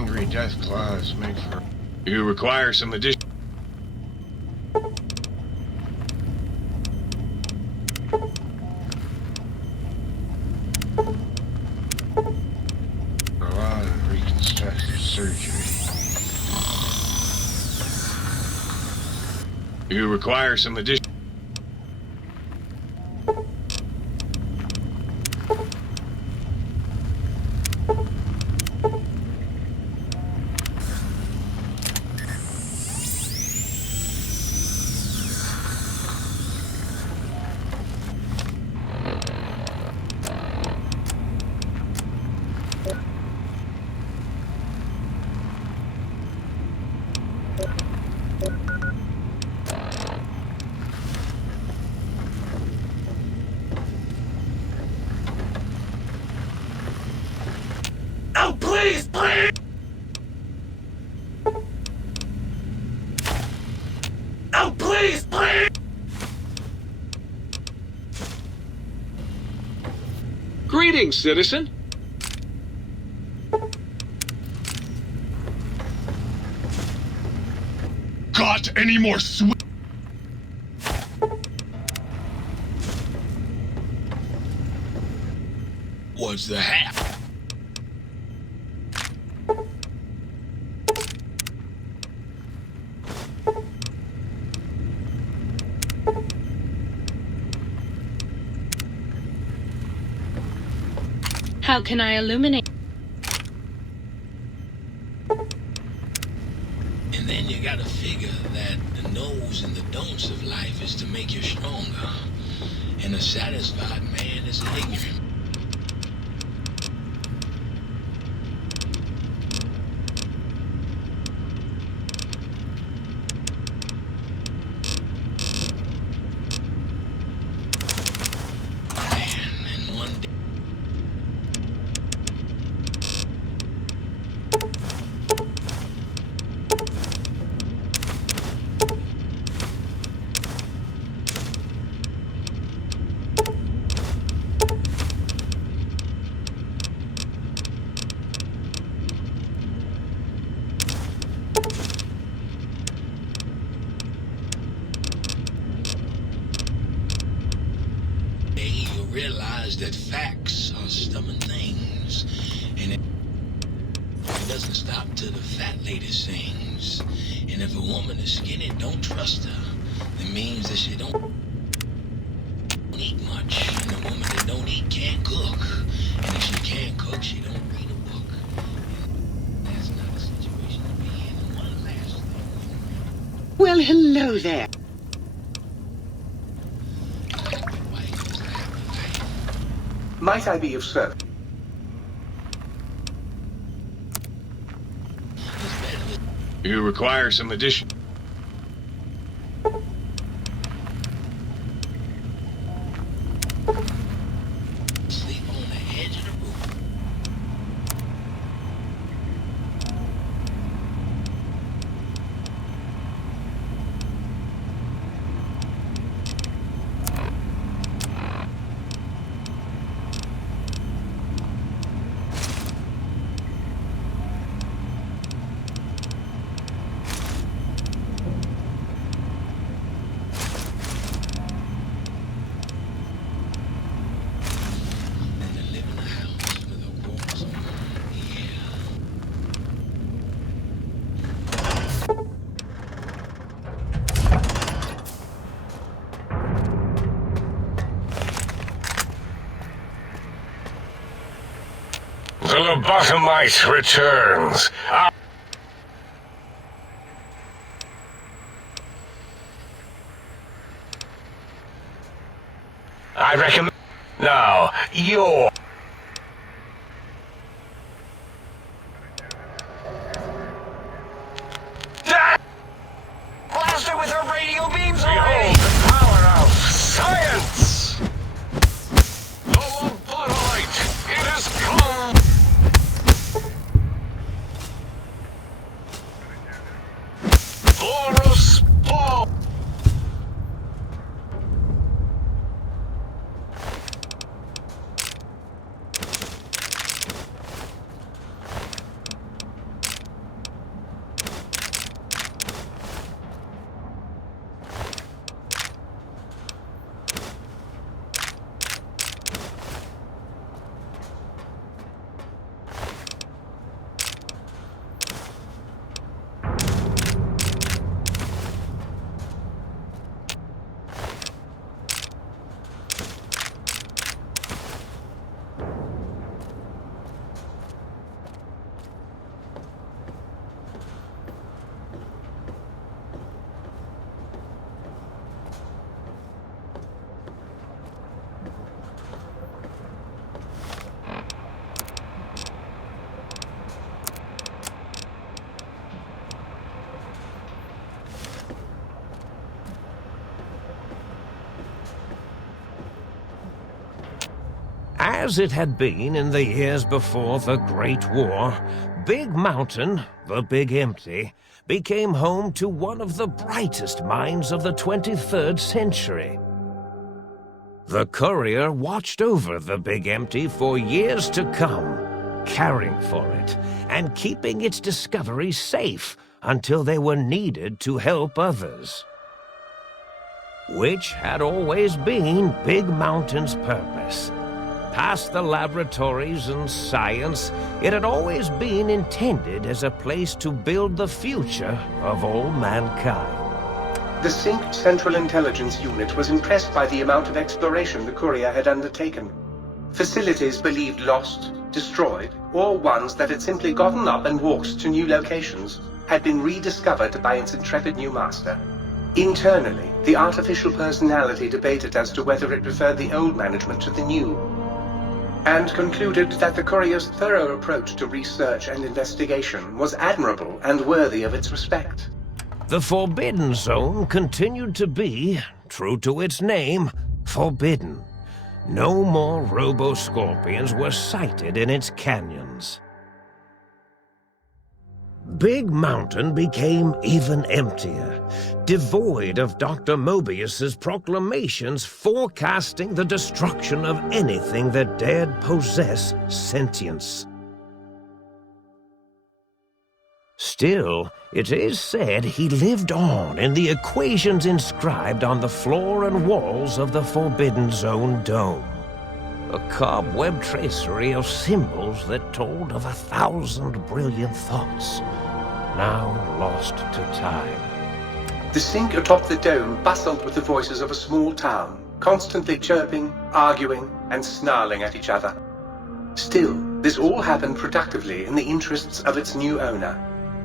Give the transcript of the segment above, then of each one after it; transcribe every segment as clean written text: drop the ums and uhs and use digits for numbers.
angry death claws make for... You require some addition... A lot of reconstructive surgery. You require some addition... Oh, please, please! Oh, please, please! Greetings, citizen. Got any more sweet... What's the hat? How can I illuminate? And then you gotta figure that the no's and the don'ts of life is to make you stronger. And a satisfied man is ignorant. Realize that facts are stubborn things, and it doesn't stop till the fat lady sings. And if a woman is skinny, don't trust her. It means that she don't eat much, and a woman that don't eat can't cook. And if she can't cook, she don't read a book. And that's not a situation to be in. And one last thing. Well, hello there. Might I be of service? You require some addition... Sleep on the edge of the roof. The lobotomite returns. I recommend... Now, you're... Blaster with her radio beams Behold the power of science! The lobotomite! It has come! Horus Paul! As it had been in the years before the Great War, Big Mountain, the Big Empty, became home to one of the brightest minds of the 23rd century. The Courier watched over the Big Empty for years to come, caring for it and keeping its discoveries safe until they were needed to help others. Which had always been Big Mountain's purpose. Past the laboratories and science, it had always been intended as a place to build the future of all mankind. The Sync Central Intelligence Unit was impressed by the amount of exploration the Courier had undertaken. Facilities believed lost, destroyed, or ones that had simply gotten up and walked to new locations had been rediscovered by its intrepid new master. Internally, the artificial personality debated as to whether it preferred the old management to the new, and concluded that the Courier's thorough approach to research and investigation was admirable and worthy of its respect. The Forbidden Zone continued to be, true to its name, forbidden. No more Robo-Scorpions were sighted in its canyons. Big Mountain became even emptier, devoid of Dr. Mobius's proclamations forecasting the destruction of anything that dared possess sentience. Still, it is said he lived on in the equations inscribed on the floor and walls of the Forbidden Zone dome. A cobweb tracery of symbols that told of 1,000 brilliant thoughts, now lost to time. The Sync atop the dome bustled with the voices of a small town, constantly chirping, arguing, and snarling at each other. Still, this all happened productively in the interests of its new owner.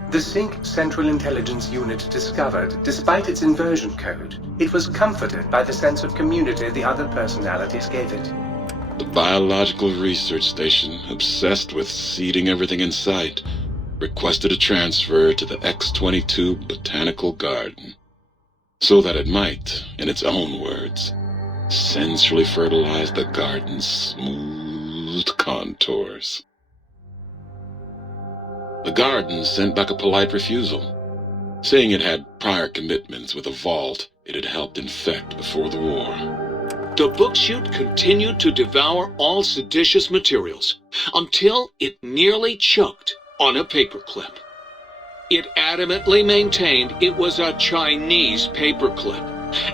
The Sync Central Intelligence Unit discovered, despite its inversion code, it was comforted by the sense of community the other personalities gave it. The Biological Research Station, obsessed with seeding everything in sight, requested a transfer to the X-22 Botanical Garden, so that it might, in its own words, sensually fertilize the garden's smooth contours. The garden sent back a polite refusal, saying it had prior commitments with a vault it had helped infect before the war. The book chute continued to devour all seditious materials until it nearly choked on a paperclip. It adamantly maintained it was a Chinese paperclip,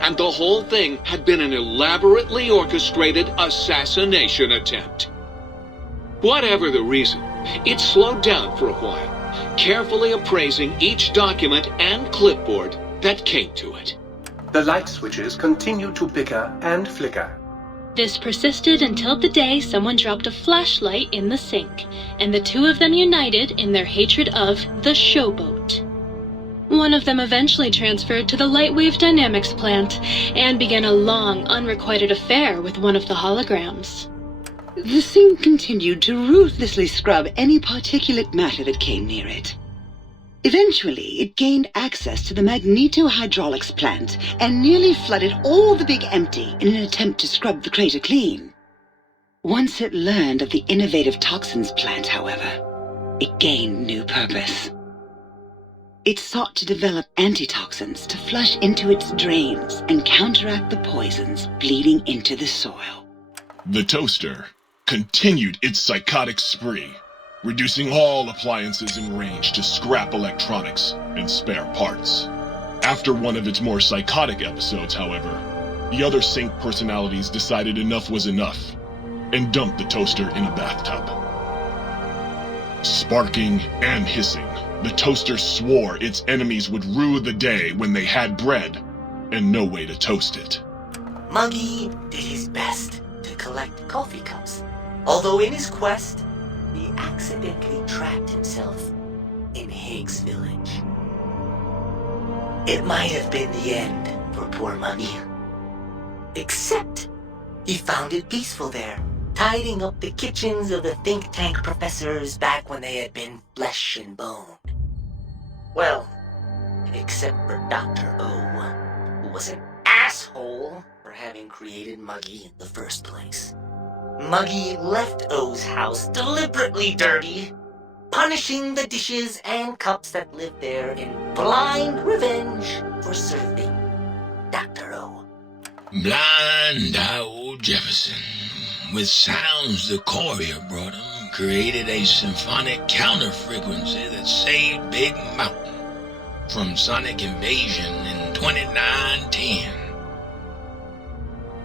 and the whole thing had been an elaborately orchestrated assassination attempt. Whatever the reason, it slowed down for a while, carefully appraising each document and clipboard that came to it. The light switches continued to bicker and flicker. This persisted until the day someone dropped a flashlight in the sink, and the two of them united in their hatred of the Showboat. One of them eventually transferred to the Lightwave Dynamics plant and began a long, unrequited affair with one of the holograms. The Sync continued to ruthlessly scrub any particulate matter that came near it. Eventually, it gained access to the Magneto-Hydraulics plant and nearly flooded all the Big Empty in an attempt to scrub the crater clean. Once it learned of the innovative toxins plant, however, it gained new purpose. It sought to develop antitoxins to flush into its drains and counteract the poisons bleeding into the soil. The Toaster continued its psychotic spree, reducing all appliances in range to scrap electronics and spare parts. After one of its more psychotic episodes, however, the other Sync personalities decided enough was enough and dumped the Toaster in a bathtub. Sparking and hissing, the Toaster swore its enemies would rue the day when they had bread and no way to toast it. Muggy did his best to collect coffee cups, although in his quest, he accidentally trapped himself in Higgs Village. It might have been the end for poor Muggy. Except, he found it peaceful there, tidying up the kitchens of the think tank professors back when they had been flesh and bone. Well, except for Dr. O, who was an asshole for having created Muggy in the first place. Muggy left O's house deliberately dirty, punishing the dishes and cups that lived there in blind revenge for serving Dr. O. Blind old Jefferson, with sounds the courier brought him, created a symphonic counter-frequency that saved Big Mountain from sonic invasion in 2910.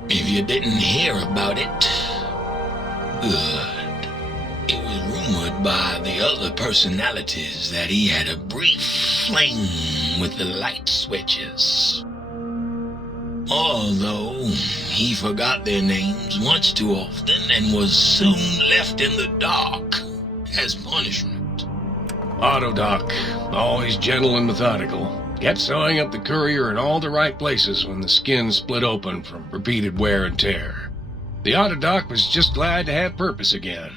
If you didn't hear about it, good. It was rumored by the other personalities that he had a brief fling with the light switches. Although he forgot their names much too often and was soon left in the dark as punishment. Autodoc, always gentle and methodical, kept sewing up the courier in all the right places when the skin split open from repeated wear and tear. The Autodoc was just glad to have purpose again.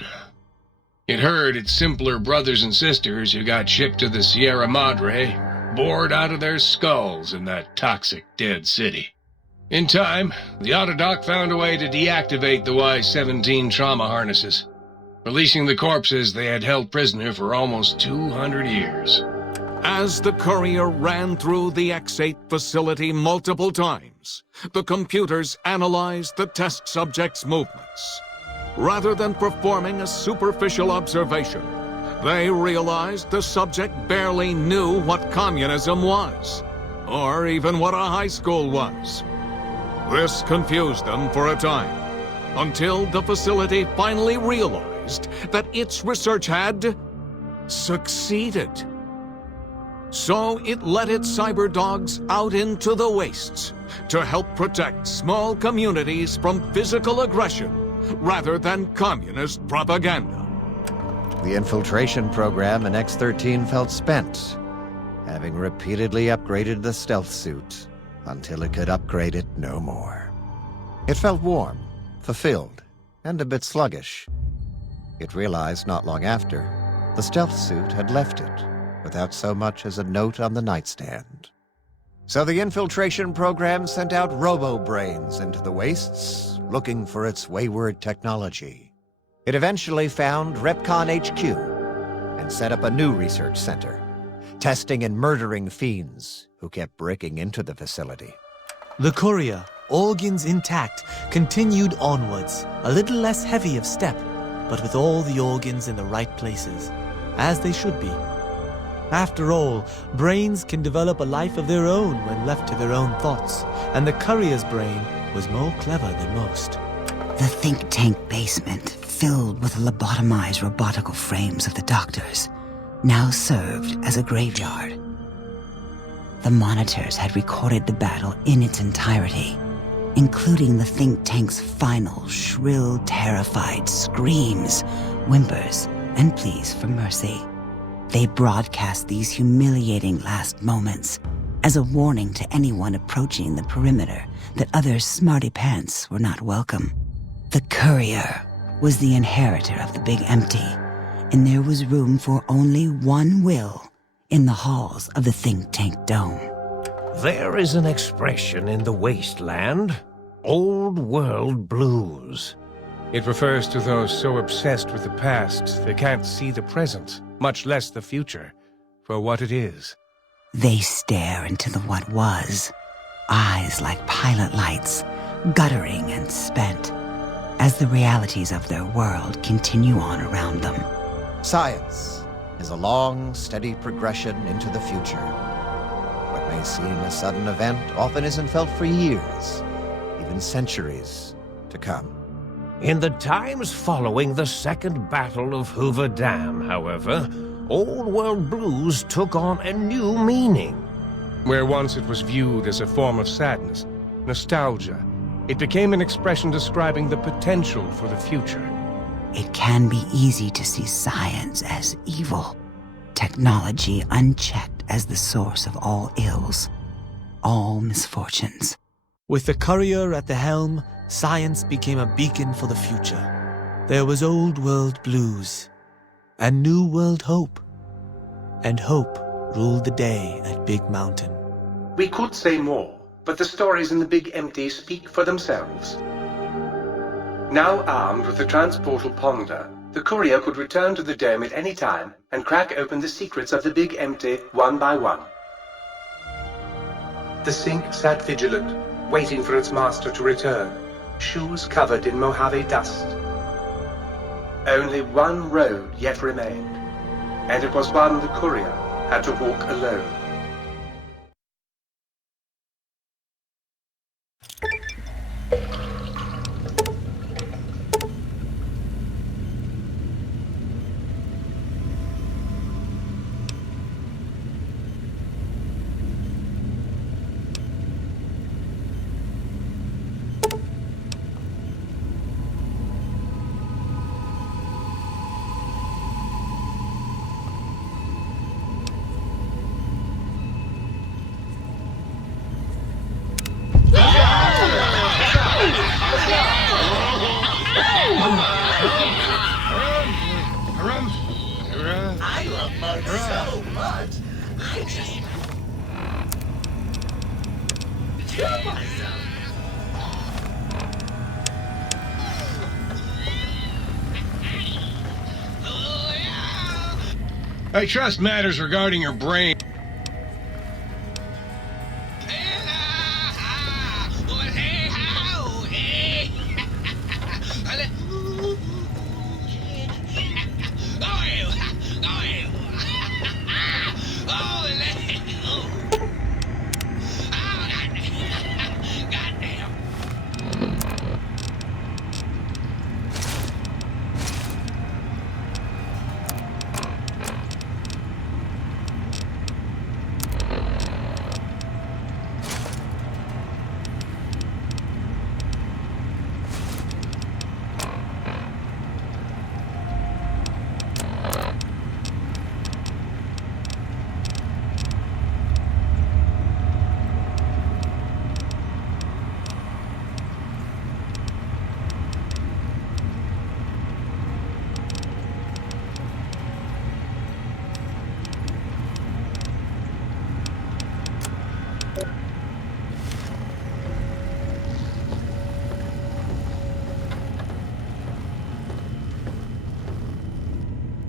It heard its simpler brothers and sisters who got shipped to the Sierra Madre bored out of their skulls in that toxic dead city. In time, the Autodoc found a way to deactivate the Y-17 trauma harnesses, releasing the corpses they had held prisoner for almost 200 years. As the courier ran through the X-8 facility multiple times, the computers analyzed the test subject's movements. Rather than performing a superficial observation, they realized the subject barely knew what communism was, or even what a high school was. This confused them for a time, until the facility finally realized that its research had succeeded. So it let its cyber dogs out into the wastes to help protect small communities from physical aggression rather than communist propaganda. The infiltration program in X-13 felt spent, having repeatedly upgraded the stealth suit until it could upgrade it no more. It felt warm, fulfilled, and a bit sluggish. It realized not long after the stealth suit had left it without so much as a note on the nightstand. So the infiltration program sent out robo-brains into the wastes, looking for its wayward technology. It eventually found Repcon HQ and set up a new research center, testing and murdering fiends who kept breaking into the facility. The courier, organs intact, continued onwards, a little less heavy of step, but with all the organs in the right places, as they should be. After all, brains can develop a life of their own when left to their own thoughts, and the courier's brain was more clever than most. The think tank basement, filled with the lobotomized robotical frames of the doctors, now served as a graveyard. The monitors had recorded the battle in its entirety, including the think tank's final, shrill, terrified screams, whimpers, and pleas for mercy. They broadcast these humiliating last moments as a warning to anyone approaching the perimeter that other smarty pants were not welcome. The courier was the inheritor of the Big Empty, and there was room for only one will in the halls of the think tank dome. There is an expression in the wasteland, old world blues. It refers to those so obsessed with the past they can't see the present, much less the future, for what it is. They stare into the what was, eyes like pilot lights, guttering and spent, as the realities of their world continue on around them. Science is a long, steady progression into the future. What may seem a sudden event often isn't felt for years, even centuries to come. In the times following the Second Battle of Hoover Dam, however, Old World Blues took on a new meaning. Where once it was viewed as a form of sadness, nostalgia, it became an expression describing the potential for the future. It can be easy to see science as evil, technology unchecked as the source of all ills, all misfortunes. With the courier at the helm, science became a beacon for the future. There was old world blues and new world hope. And hope ruled the day at Big Mountain. We could say more, but the stories in the Big Empty speak for themselves. Now armed with the transportal ponder, the courier could return to the dome at any time and crack open the secrets of the Big Empty one by one. The Sync sat vigilant, waiting for its master to return, shoes covered in Mojave dust. Only one road yet remained, and it was one the courier had to walk alone. I love mud so much. I just kill myself. I trust matters regarding your brain.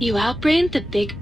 You outbrained the big...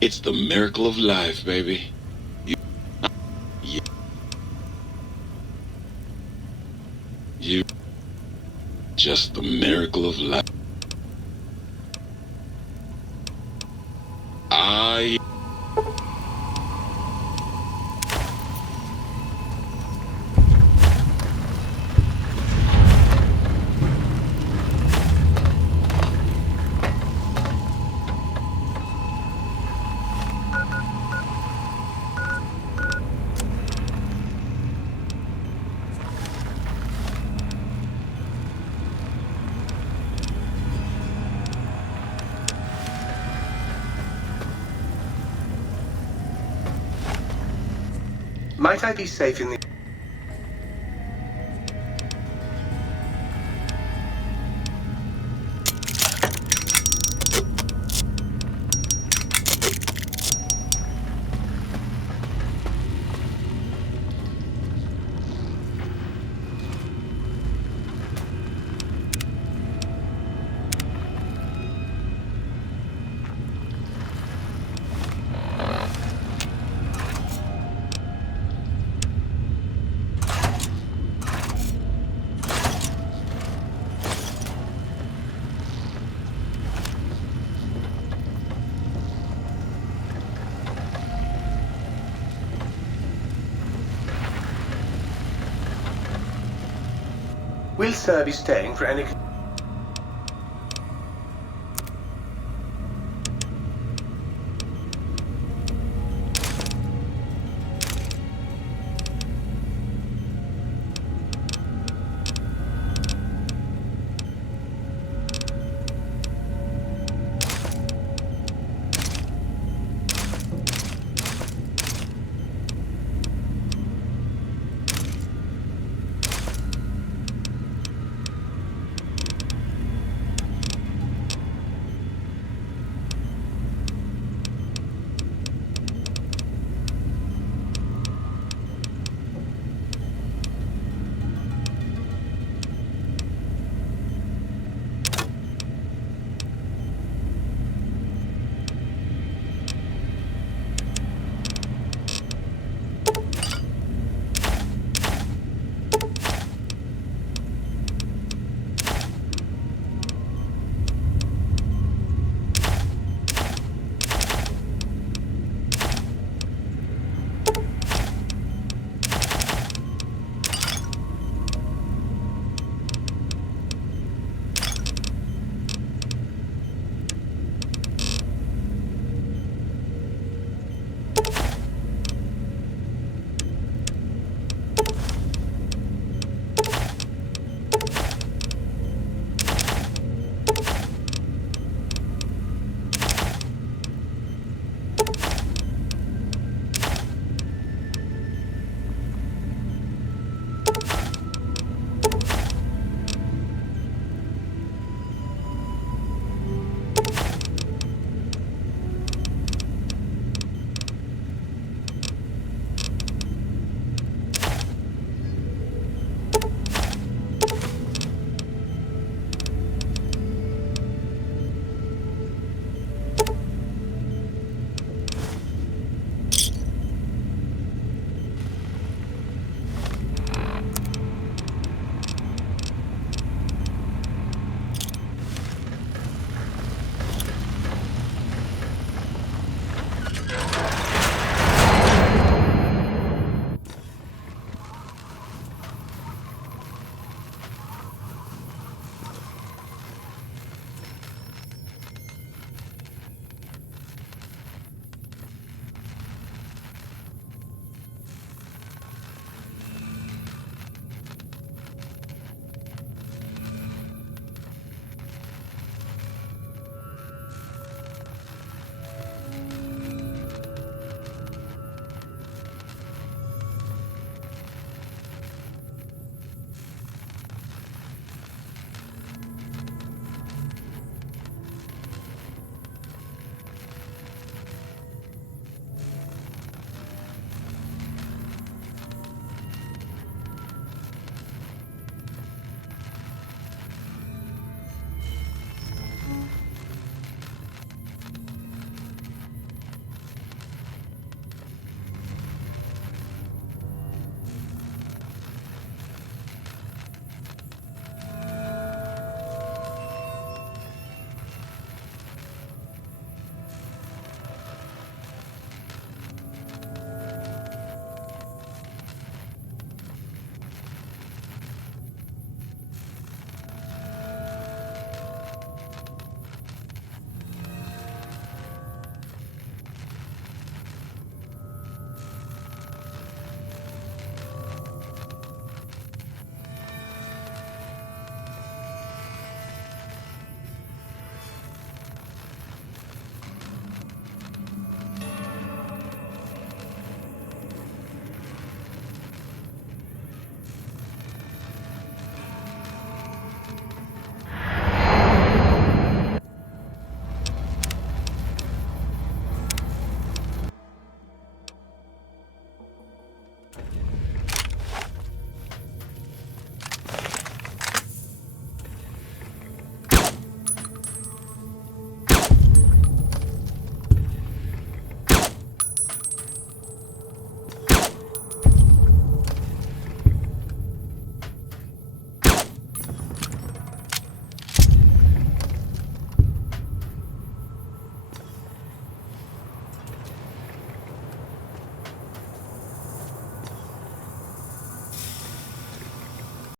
It's the miracle of life, baby. You just the miracle of life. I Might I be safe in the... Will Sir be staying for any...